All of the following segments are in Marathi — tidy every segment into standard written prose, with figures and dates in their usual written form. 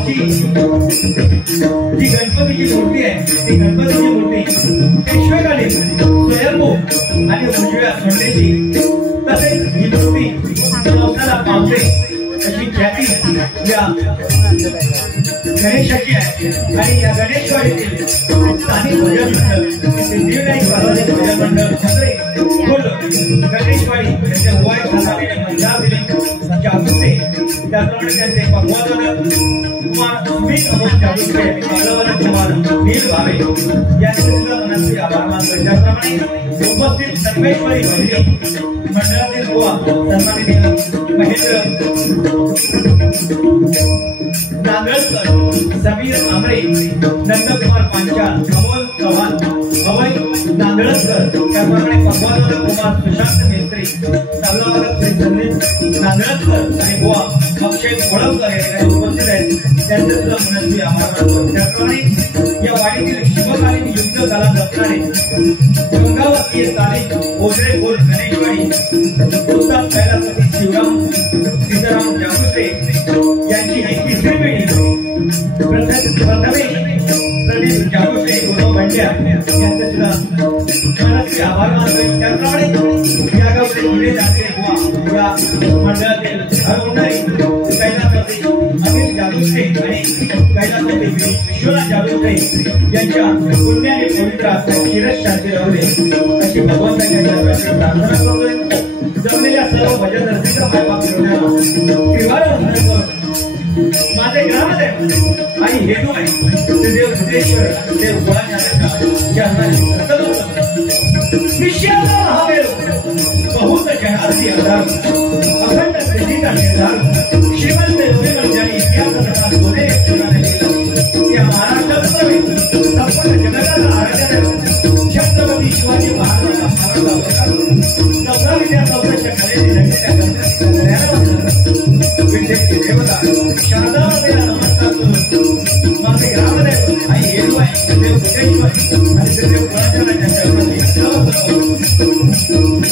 गावची जी गणपतीची मूर्ती आहे ती गणपतीची मूर्ती पेशवेकालीन स्वयंभू आणि उजव्या सोंडेची तसेच ही मूर्ती नवसाला पावते अशी ख्याती या गणेशाची आहे। आणि या गणेशवाडीतील स्थानिक भजन मंडळ सिद्धिविनायक सार्वजनिक भजन मंडळ सगळे कुल गणेशवाडी यांच्या गोवाय खानाने मंदार दिले जागृते त्याप्रमाणे त्यांचे भगवान कुमार सुमित अमोल जागृते भगवान कुमार नील भावे यांचे सुद्धा मनाचे आभार मानतो। त्याप्रमाणे उपस्थित सर्वेश्वरी भजनी मंडळातील गोवा सन्माननीय महेंद्र नांगळकर समीर आमरे नंदकुमार पांचाल अमोल चव्हाण अभय नांगळकर त्याप्रमाणे भगवान कुमार सुशांत मेस्त्री तबलावादक श्री संदीप नांगळकर आणि गोवा अक्षय कोळवकर हे उपस्थित आहेत त्यांचे सुद्धा मनस्वी आभार मानतो। त्याप्रमाणे या वाडीतील शिवकालीन युद्ध कला जपणारे गंगावतीय तालीम ओझरे गोल गणेशवाडी उत्तम कैलासपती शिवराम सीताराम जागृते यांची ही तिसरी पिढी प्रथमे प्रदीप जागृते गुरु बंड्या यांचे सुद्धा मनस्वी आभार मानतो। त्याप्रमाणे या गावचे जुने जाते गोवा या मंडळातील हरमंडळी कैलासपती अनिल जागृते आणि कैलासपती विश्वनाथ जागृते यांच्या पुण्याने पवित्र आत्मा शिरस शांती राहले अशी भगवंताच्या प्रार्थना करतोय। जमलेल्या सर्व भजन रसिक मायबाप मिळवण्याला त्रिवार माझे ग्रामदेव आणि हेतू आहे देव सिद्धेश्वर देव गोळाच्या शिष्याला हवे बहुत जनाची आधार अखंड स्थितीचा निर्धार श्रीमंत योगेवर ज्यांनी इतिहास निर्माण होणे या महाराष्ट्रात नव्हे संपूर्ण जगाला आराध्य छत्रपती शिवाजी महाराजांना चौदा विद्या चौदाच्या कलेने रंगलेल्या गणपती विद्येची देवता शारदादेवीला नमस्कार करून माझे ग्रामदेव आणि हेतू आहे देव सिद्धेश्वर आणि देव गोळाच्या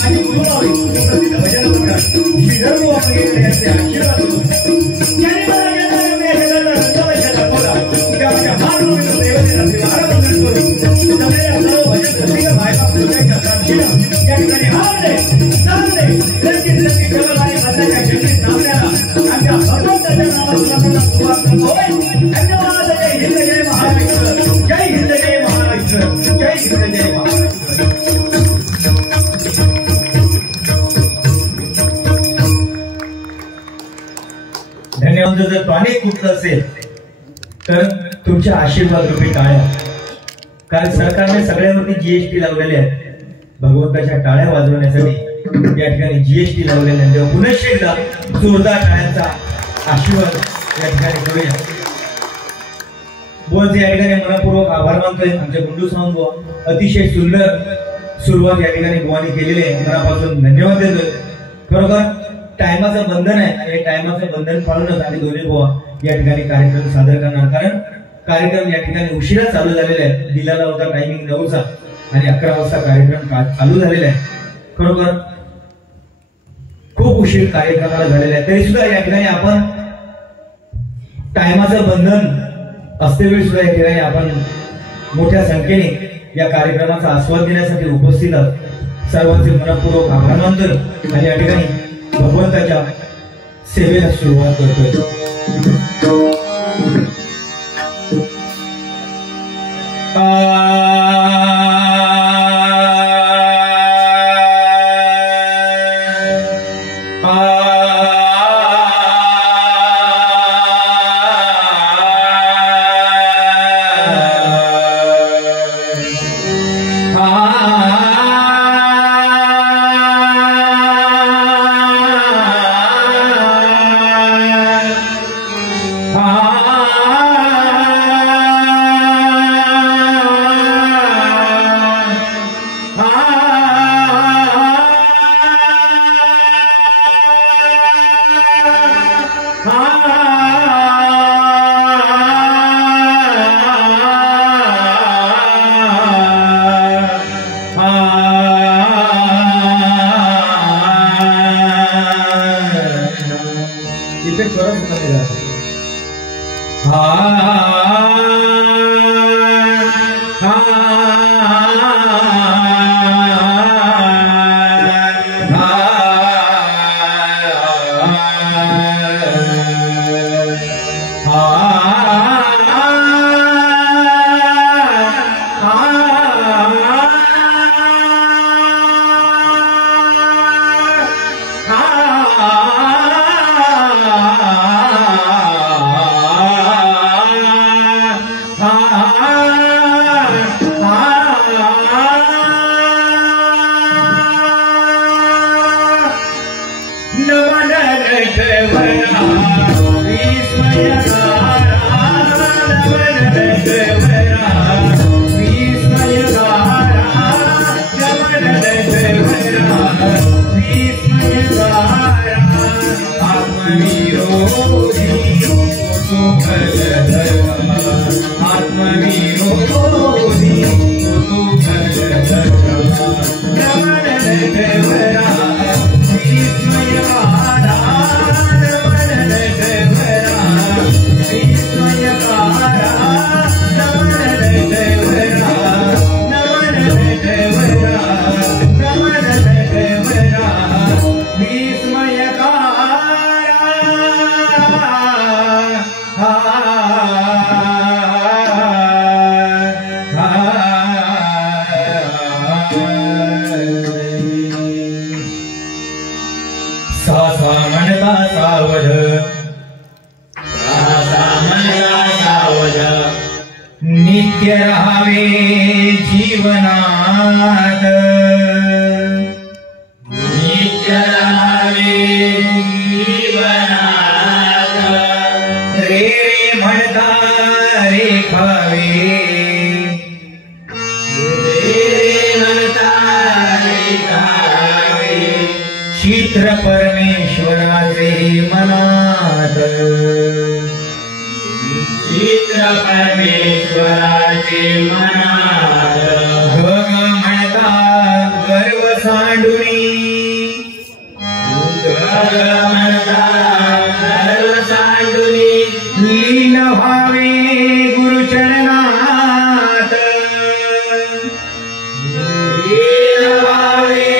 आणि गुरुभावी प्रसिद्ध भजन मंडळ श्री धर्म वगैरे यांचे आशीर्वाद ज्याने मला रंगवशा दाखवला त्या माझ्या महान देवतेला आराधना करून जमलेल्या सर्व भजन रसिक मायबाप लोकांच्या साक्षीला त्या ठिकाणी आवडे चांगले रंजित रंजित केवळ आणि भजनाच्या शक्तीत नामण्याला आमच्या भगवंताच्या नावाला सुरुवात करतोय। धन्यवाद। जय हिंद जय महाराष्ट्र जय हिंद जय महाराष्ट्र जय हिंद जय महाराष्ट्र। धन्यवाद। जर पाणी कुठलं असेल तर तुमच्या आशीर्वाद रूपी टाळ्या, कारण सरकारने सगळ्यावरती जीएसटी लावलेले आहे भगवंताच्या टाळ्या वाजवण्यासाठी या ठिकाणी जीएसटी लावलेले आहे। तेव्हा पुनश्च एकदा जोरदार टाळ्यांचा आशीर्वाद या ठिकाणी करूया। बोलचे या ठिकाणी मनपूर्वक आभार मानतोय आमच्या गुंडू सावंत बुवा, अतिशय सुंदर सुरुवात या ठिकाणी बुवानी केलेली आहे, मनापासून धन्यवाद देतोय। खरोखर टायमाचं बंधन आहे आणि टायमाचं बंधन पाळूनच आम्ही दोन्ही बुवा या ठिकाणी कार्यक्रम सादर करणार, कारण कार्यक्रम या ठिकाणी उशिरा चालू झालेला आहे। दिलेला होता टायमिंग 9चा आणि 11 वाजता कार्यक्रम चालू झालेला आहे। खरोखर खूप उशीर कार्यक्रमाला झालेला आहे, तरी सुद्धा या ठिकाणी आपण टायमाचं बंधन असतेवेळी सुद्धा या ठिकाणी आपण मोठ्या संख्येने या कार्यक्रमाचा आस्वाद घेण्यासाठी उपस्थित आहात। सर्वांचे मनपूर्वक आभार मानतो आणि या ठिकाणी भगवंताच्या सेवेला सुरुवात करतोय। नित्य राहावे जीवनात, नित्य राहावे जीवनात, रे म्हणता रेखावे, रे म्हणता रेखावे, चित्र परमेश्वराचे मनात, चित्र परमेश्वराचे मनात, गग म्हणता गर्व सांडुनी, गग म्हणता गर्व सांडुनी, लीन व्हावे गुरुचरणात, लीन व्हावे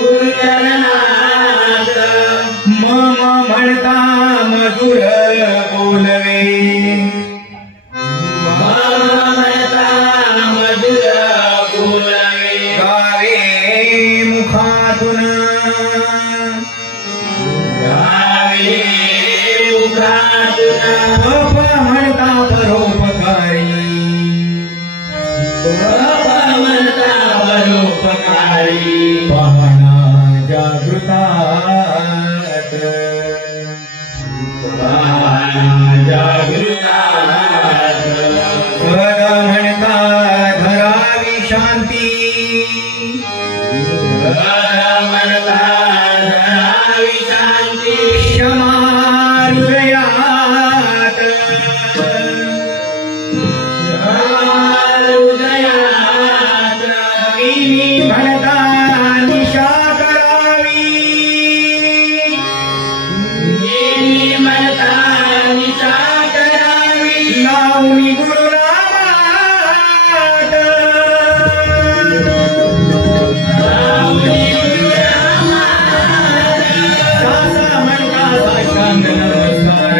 गुरुचरणात, मम म्हणता मधुर बोलवे, म्हणता परोपकारी, म्हणता परोपकारी, पाहणा जागृतात, पाहणा जागृतात, पद म्हणता धरावी शांती, पद म्हणता धरावी शांती, क्षमा हृदयात, हृदयात, इनी म्हणता निशा करावी, इनी म्हणता निशा करावी, लावणी गुरुनामात, लावणी गुरुनामात, सासा म्हणता साष्टांग नमस्कार,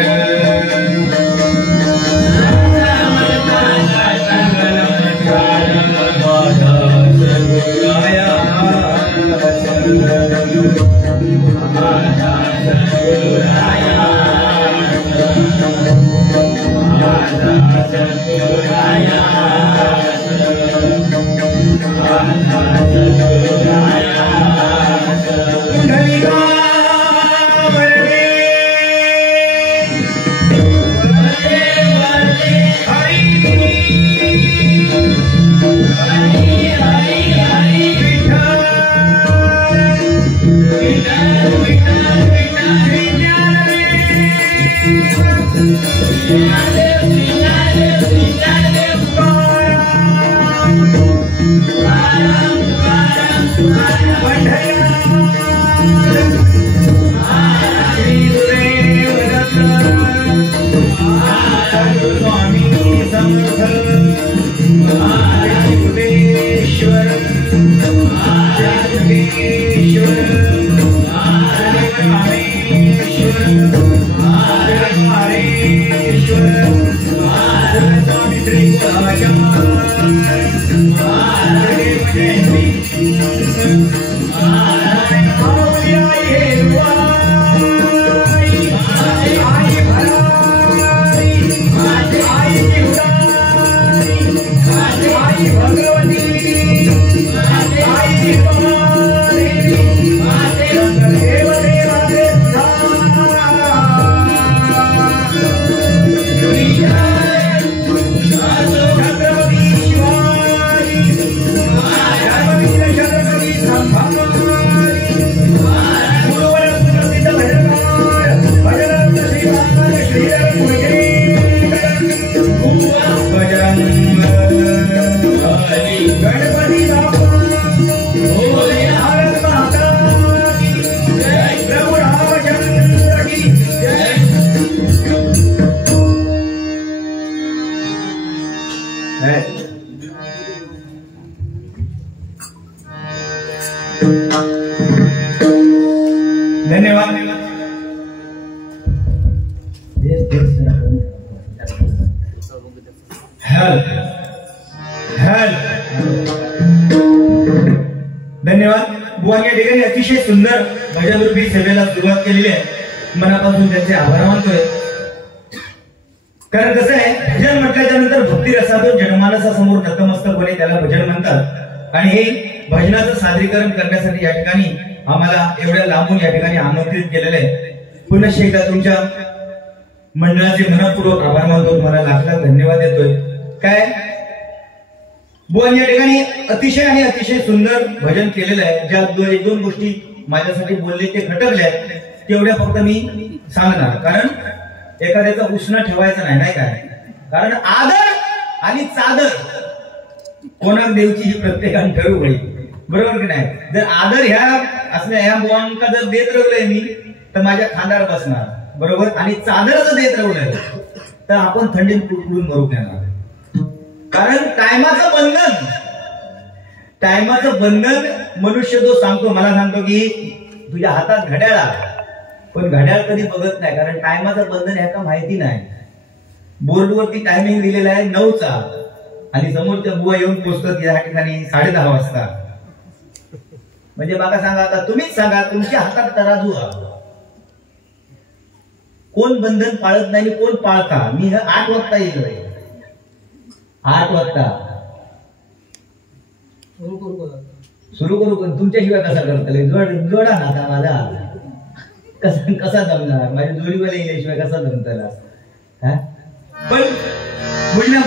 सासा म्हणता साष्टांग नमस्कार, माता सद्गुराया, माता सद्गुराया, माता सद्गुराया, माता सद्गुराया, पुंडलिका वरदे, वरदे वरदे हरी, हरी हरी हरी, विठ्ठल विठ्ठल विठ्ठल विठ्ठल, श्री ज्ञानदेव, श्री ज्ञानदेव, श्री ज्ञानदेव, तुकाराम, तुकाराम, तुकाराम, पंढऱ्या, श्री गुरुदेव दत्त, स्वामी समर्थ, जगदीश्वर, जगदीश्वर, जगदीश्वर, जगदीश्वर, स्वामी श्री गुरुदेव जयंती, भगवती धन्यवाद. धन्यवाद. बुवांनी या ठिकाणी अतिशय सुंदर भजनरूपी सेवेला सुरुवात केलेली आहे. मनापासून त्यांचे आभार मानतोय. कारण कसं आहे, भजन म्हटल्याच्या नंतर भक्ती रसातून जनमानसासमोर नतमस्तकपणे त्याला भजन म्हणतात. आणि हे भजनाचं सादरीकरण करण्यासाठी या ठिकाणी आम्हाला एवढ्या लांबून या ठिकाणी आमंत्रित केलेलं आहे. पुन्हा एकदा तुमच्या मंडळाचे मनपूर्वक आभार मानतो. तुम्हाला लाख लाख धन्यवाद देतोय. काय बुवांनी या ठिकाणी अतिशय सुंदर भजन केलेलं आहे. ज्या एक दोन गोष्टी माझ्यासाठी बोलले ते खटकल्या, तेवढ्या फक्त मी सांगणार. कारण एखाद्याचा उसना ठेवायचा नाही काय. कारण आदर आणि चादर कोणा देवची ही प्रत्येकाने ठरवू होईल. बरोबर की नाही. जर आदर ह्या बुवांका जर देत राहिलोय मी तर माझ्या खांद्यावर बसणार. बरोबर. आणि चादर जर देत राहिलोय तर आपण थंडीत कुडकुडून मरू येणार. कारण टायमाचं बंधन मनुष्य जो सांगतो, मला सांगतो की तुझ्या हातात घड्याळ, पण घड्याळ कधी बघत नाही. कारण टायमाचं बंधन ह्याका माहिती नाही. बोर्डवरती टायमिंग दिलेला आहे 9चा आणि समोरच्या बुवा येऊन पोहोचतात या ठिकाणी 10:30 वाजता. म्हणजे बघा सांगा, आता तुम्हीच सांगा, तुमच्या हातात तराजू कोण बंधन पाळत नाही, कोण पाळता. मी 8 वाजता येतोय. 8 वाजता सुरू करू, पण तुमच्याशिवाय कसा करता जोडा ना. आता माझा कसा जमणार, माझ्या जोडीवाला येण्याशिवाय कसा जमताला. पण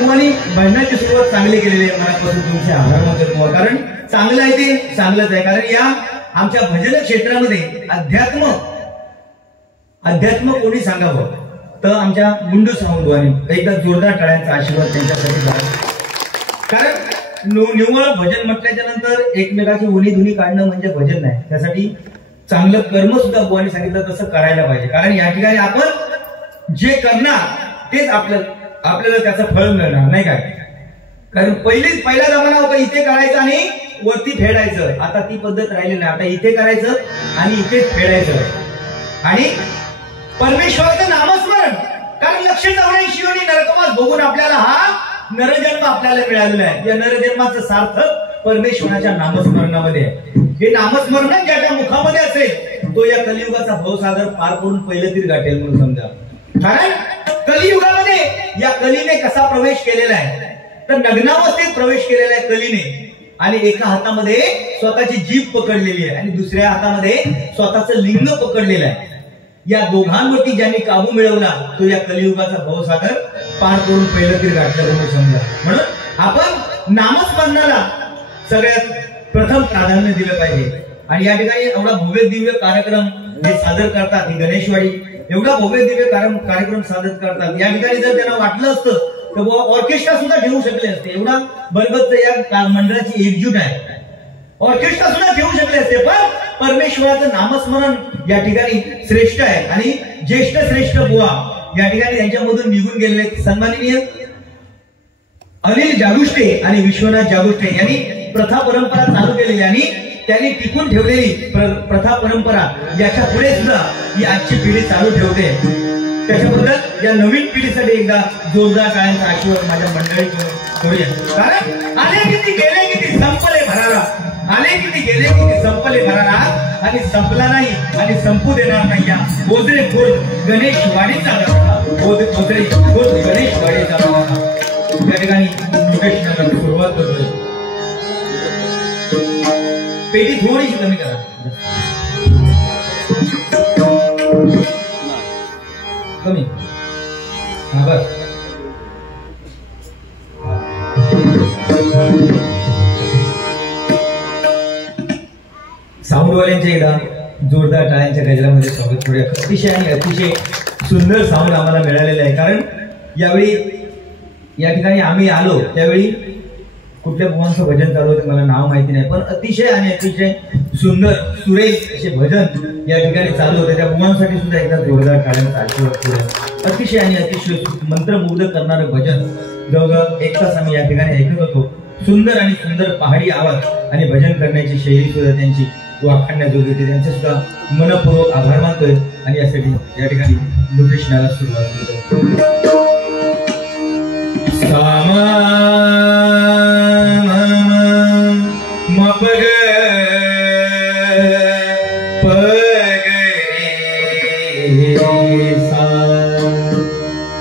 बुवानी भजनाची सुरुवात चांगली केलेली आहे. मनापासून तुमचे आभार मानतो. कारण चांगलं आहे ते चांगलंच आहे. कारण या आमच्या भजन क्षेत्रामध्ये अध्यात्म कोणी सांगावं तर आमच्या गुंडू सावंत बुवानी एकदा जोरदार टाळ्यांचा आशीर्वाद त्यांच्यासाठी झाला. कारण निव्वळ भजन म्हटल्याच्या नंतर एकमेकाची उनी धुनी काढणं म्हणजे भजन नाही. त्यासाठी चांगलं कर्म सुद्धा बुवानी सांगितलं तसं करायला पाहिजे. कारण या ठिकाणी आपण जे करणार तेच आपल्याला त्याचं फळ मिळणार नाही काय. कारण पहिला जमाना होता इथे करायचं आणि वरती फेडायचं. आता ती पद्धत राहिली नाही. आता इथे करायचं आणि इथेच फेडायचं. आणि परमेश्वराचं नामस्मरण. कारण लक्ष जावणे शिवणी नरकवास बघून आपल्याला हा नरजन्म आपल्याला मिळालेला आहे. या नरजन्माचं सार्थक परमेश्वराच्या नामस्मरणामध्ये आहे. हे नामस्मरण ज्याच्या मुखामध्ये असेल तो या कलियुगाचा भवसागर पार करून पहिलं तीर गाठेल म्हणून समजा. कारण कलियुगामध्ये या कलीने कसा प्रवेश केलेला आहे तर नग्नावस्थेत प्रवेश केलेला आहे कलीने. आणि एका हातामध्ये स्वतःची जीभ पकडलेली आहे आणि दुसऱ्या हातामध्ये स्वतःचं लिंग पकडलेलं आहे. या दोघांवरती ज्यांनी काबू मिळवला तो या कलियुगाचा भवसागर पार करून पहिलं तीर गाठलं म्हणून समजा. म्हणून आपण नामस्मरणाला सगळ्यात प्रथम प्राधान्य दिलं पाहिजे. आणि या ठिकाणी एवढा भव्य दिव्य कार्यक्रम हे सादर करतात. ही गणेशवाडी एवढा भव्य दिव्य कार्यक्रम सादर करतात. या ठिकाणी जर त्यांना वाटलं असतं तर ऑर्केस्ट्रा सुद्धा ठेवू शकले असते. एवढा बरगत या मंडळाची एकजूट आहे. ऑर्केस्ट्रा सुद्धा ठेवू शकले असते. पण परमेश्वराचं नामस्मरण या ठिकाणी श्रेष्ठ आहे. आणि ज्येष्ठ श्रेष्ठ बुवा या ठिकाणी त्यांच्यामधून निघून गेलेले सन्माननीय अनिल जागुष्टे आणि विश्वनाथ जागुष्टे यांनी प्रथा परंपरा चालू केलेली आणि त्यांनी टिकून ठेवलेली प्रथा परंपरा याच्या पुढे सुद्धा ही आजची पिढी चालू ठेवते. त्याच्याबद्दल या नवीन पिढीसाठी एकदा जोरदार टाळ्यांचा आशीर्वाद माझ्या मंडळीकडून करूया. कारण आले किती गेले किती संपले भरारा. आले किती गेले किती संपले भरारा. आणि संपला नाही आणि संपू देणार नाही या बोजरे खोद गणेशवाडीचा बोजरे खोद गणेशवाडीचा त्या ठिकाणी सुरुवात करतोय. पेटी थोडीशी कमी करा. कमी हा बस. साऊंडवाल्यांच्या एकदा जोरदार टाळ्यांच्या गजरामध्ये स्वागत करूया. अतिशय सुंदर साऊंड आम्हाला मिळालेलं आहे. कारण यावेळी या ठिकाणी आम्ही आलो त्यावेळी कुठल्या बुवांचं भजन चालू होतं मला नाव माहिती नाही. पण अतिशय सुंदर सुरेख असे भजन या ठिकाणी चालू होते. त्या बुवांसाठी सुद्धा एकदा जोरदार टाळ्यांचा आशीर्वाद करूया. अतिशय मंत्रमुग्ध करणारं भजन जवळजवळ 1 तास आम्ही या ठिकाणी ऐकत होतो. सुंदर पहाडी आवाज आणि भजन करण्याची शैली सुद्धा त्यांची वाखाणण्याजोगे होते त्यांचे सुद्धा मनपूर्वक आभार मानतोय आणि यासाठी या ठिकाणी नृत्यशनाला सुरुवात करतो. सामा मपग पग रे सा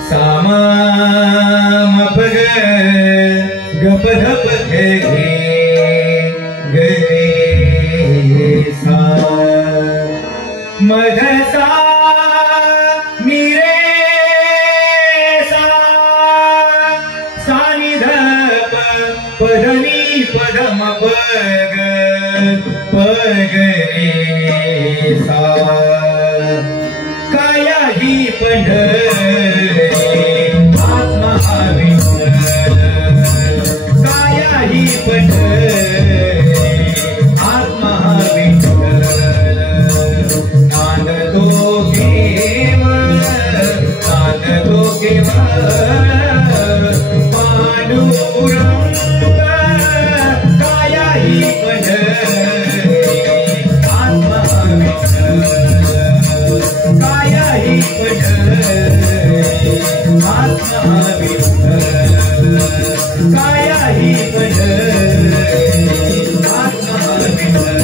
सामा मपग गप धप घे गे सा मध सा निरे सा सानि धप पधनी पदम पग पग रे सा काया ही पंढरी आत्मा हा विठ्ठल काया ही पंढरी आत्मा हा विठ्ठल नांदतो केवळ पांडुरंग काया ही पंढरी आत्मा हा विठ्ठल काया ही पंढरी आत्मा हा विठ्ठल काया ही पंढरी आत्मा हा विठ्ठल.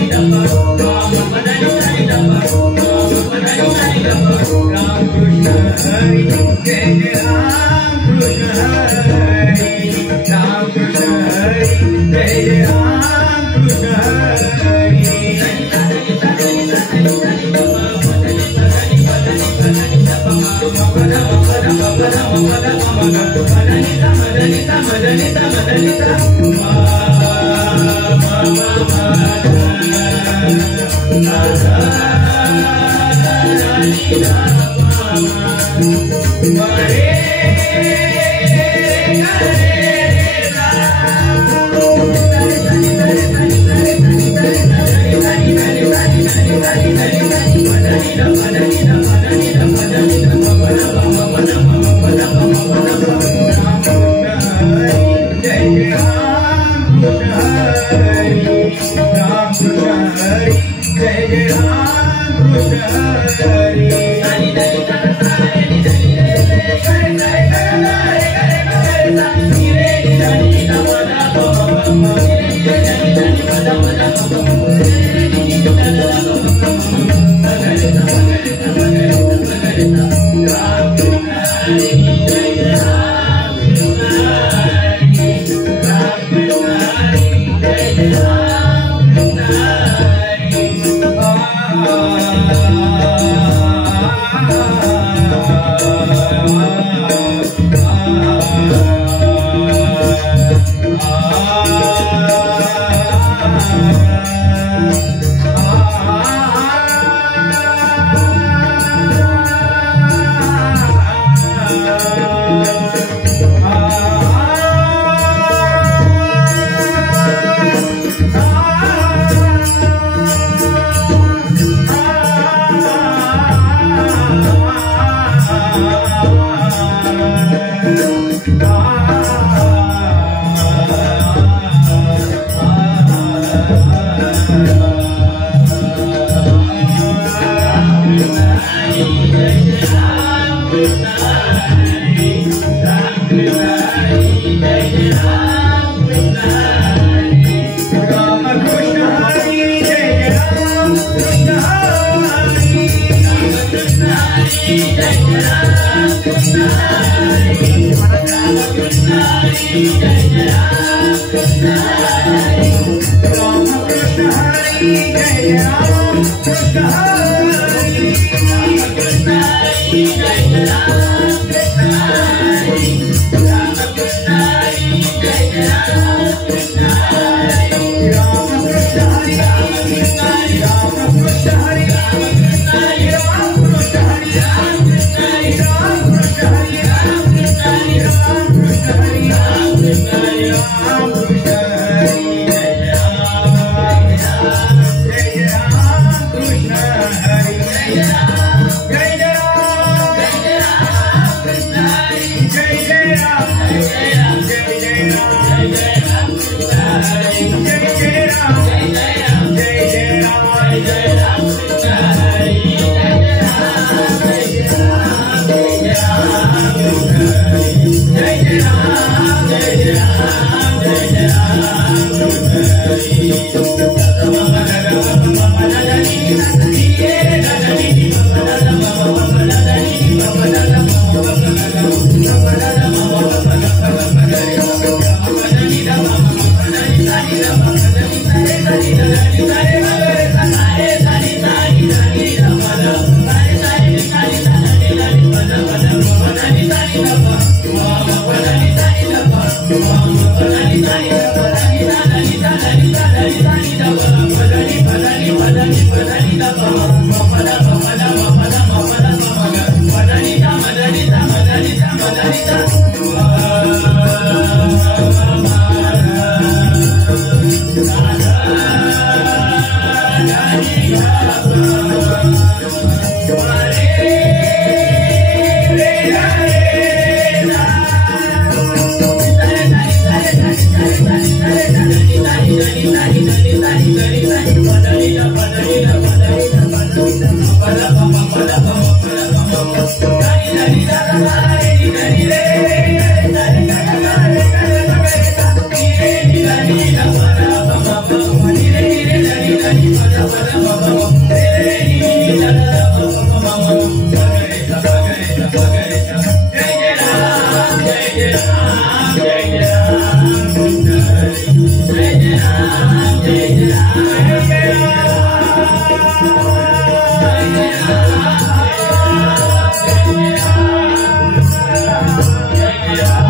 Thank you. Dani या